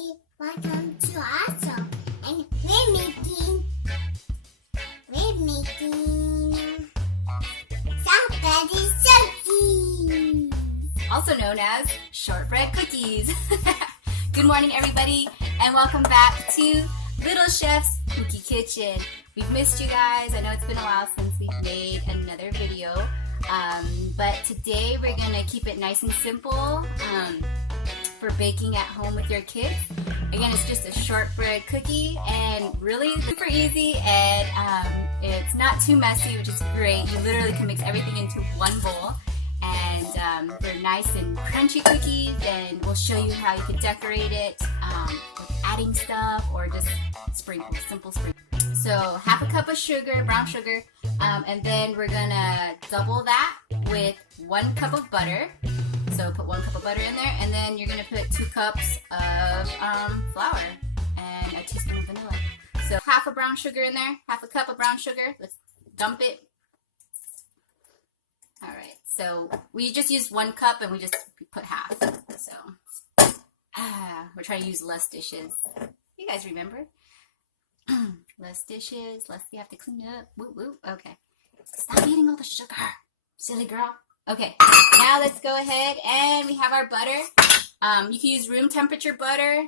everybody, welcome to our show. And we're making shortbread cookies, also known as shortbread cookies. Good morning, everybody, and welcome back to Little Chef's Kooky Kitchen. We've missed you guys. I know it's been a while since we've made another video, but today we're gonna keep it nice and simple for baking at home with your kids. Again, it's just a shortbread cookie and really super easy, and it's not too messy, which is great. You literally can mix everything into one bowl, and they're nice and crunchy cookies, and we'll show you how you can decorate it with adding stuff or just sprinkles, simple sprinkles. So half a cup of sugar, brown sugar, and then we're gonna double that with 1 cup of butter. So put 1 cup of butter in there, and then you're gonna put 2 cups of flour and a teaspoon of vanilla. So half a brown sugar in there, half a cup of brown sugar. Let's dump it. All right, so we just used 1 cup and we just put half. So we're trying to use less dishes. You guys remember? Less dishes, less you have to clean up. Woo woo. Okay. Stop eating all the sugar, silly girl. Okay, now let's go ahead and we have our butter. You can use room temperature butter.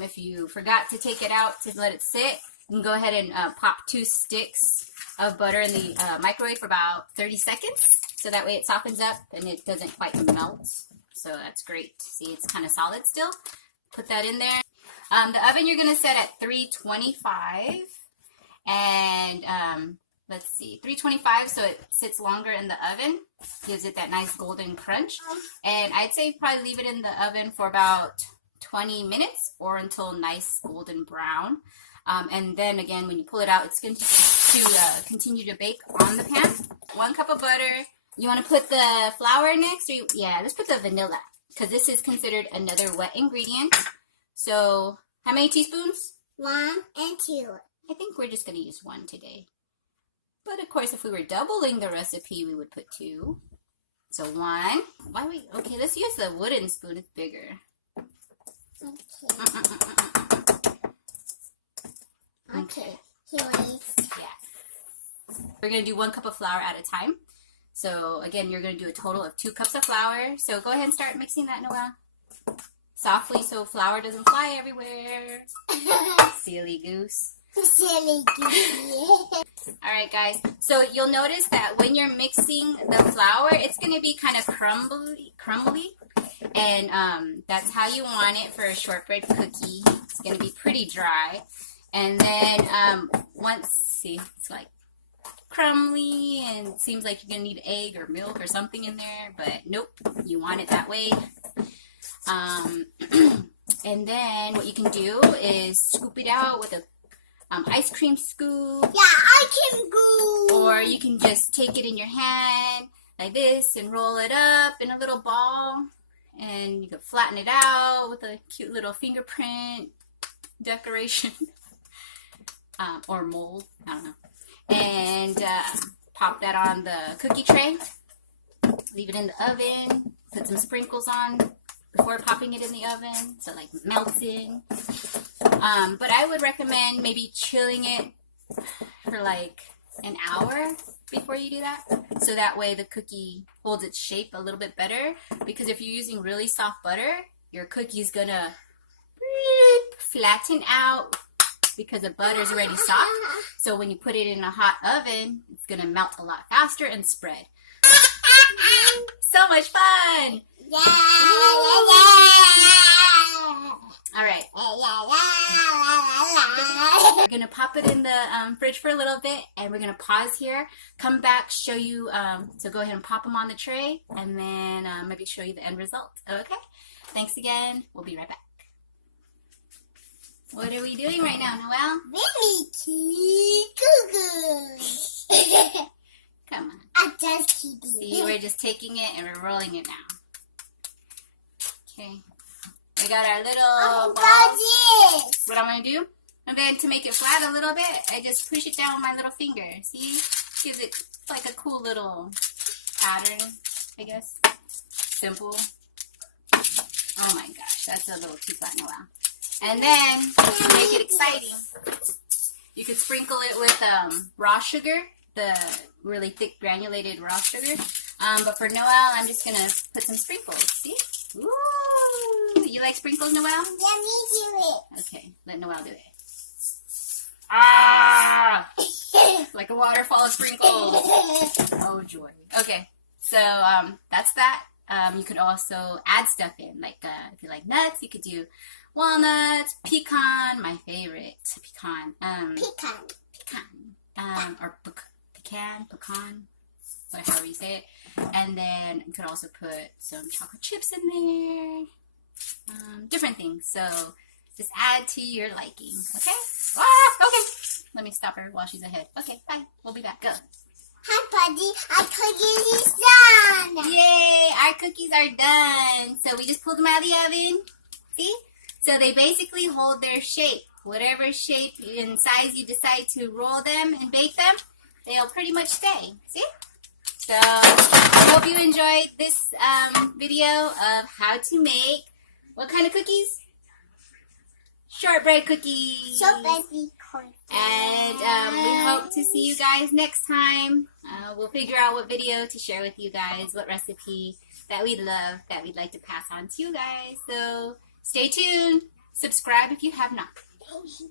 If you forgot to take it out to let it sit, you can go ahead and pop 2 sticks of butter in the microwave for about 30 seconds. So that way it softens up and it doesn't quite melt. So that's great. See, it's kind of solid still. Put that in there. The oven you're going to set at 325. And let's see, 325, so it sits longer in the oven. Gives it that nice golden crunch. And I'd say probably leave it in the oven for about 20 minutes or until nice golden brown. And then again, when you pull it out, it's going to continue to bake on the pan. 1 cup of butter. You want to put the flour next? Or yeah, let's put the vanilla, because this is considered another wet ingredient. So how many teaspoons? 1 and 2. I think we're just going to use 1 today. But of course, if we were doubling the recipe, we would put 2. So 1. Okay, let's use the wooden spoon. It's bigger. Okay. Here it is. Yeah. We're going to do 1 cup of flour at a time. So again, you're going to do a total of 2 cups of flour. So go ahead and start mixing that, Noelle. Softly so flour doesn't fly everywhere. Silly goose. Silly goose. Alright guys, so you'll notice that when you're mixing the flour, it's going to be kind of crumbly. And that's how you want it for a shortbread cookie. It's going to be pretty dry. And then see, it's like crumbly and it seems like you're going to need egg or milk or something in there. But nope, you want it that way. And then what you can do is scoop it out with a ice cream scoop. Yeah, I can go. Or you can just take it in your hand like this and roll it up in a little ball. And you can flatten it out with a cute little fingerprint decoration. Or mold, I don't know. And pop that on the cookie tray. Leave it in the oven. Put some sprinkles on before popping it in the oven, so like melts in. But I would recommend maybe chilling it for like an hour before you do that, so that way the cookie holds its shape a little bit better. Because if you're using really soft butter, your cookie's gonna flatten out because the butter's already soft. So when you put it in a hot oven, it's gonna melt a lot faster and spread. So much fun! Yeah. All right. We're going to pop it in the fridge for a little bit, and we're going to pause here, come back, show you, so go ahead and pop them on the tray, and then maybe show you the end result. Okay? Thanks again. We'll be right back. What are we doing right now, Noelle? Cookies. Come on. I just keep it. See, we're just taking it and we're rolling it now. Okay. We got our little balls. What I'm going to do, and then to make it flat a little bit, I just push it down with my little finger. See? Gives it like a cool little pattern, I guess. Simple. Oh my gosh, that's a little too flat. Wow. And then, to make it exciting, you could sprinkle it with raw sugar, the really thick granulated raw sugar. But for Noel, I'm just going to put some sprinkles. See? Ooh! You like sprinkles, Noel? Let me do it. Okay, let Noel do it. Ah! Like a waterfall of sprinkles. Oh, joy. Okay, so that's that. You could also add stuff in, like if you like nuts, you could do walnuts, pecan, my favorite, pecan. Or pecan, however you say it. And then you could also put some chocolate chips in there, different things. So just add to your liking, okay? Ah, okay. Let me stop her while she's ahead. Okay, bye. We'll be back. Go. Hi, buddy. Our cookies is done. Yay! Our cookies are done. So we just pulled them out of the oven. See? So they basically hold their shape. Whatever shape and size you decide to roll them and bake them, they'll pretty much stay. See? So I hope you enjoyed this video of how to make what kind of cookies? Shortbread cookies. Shortbread cookies. And we hope to see you guys next time. We'll figure out what video to share with you guys, what recipe that we'd love, that we'd like to pass on to you guys. So stay tuned. Subscribe if you have not.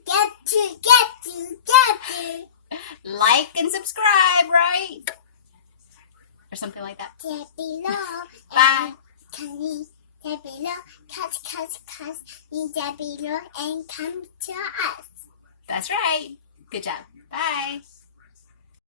Get to. Like and subscribe, right? Or something like that. Get below. Bye. Get below. Cut. Get below and come to us. That's right. Good job. Bye.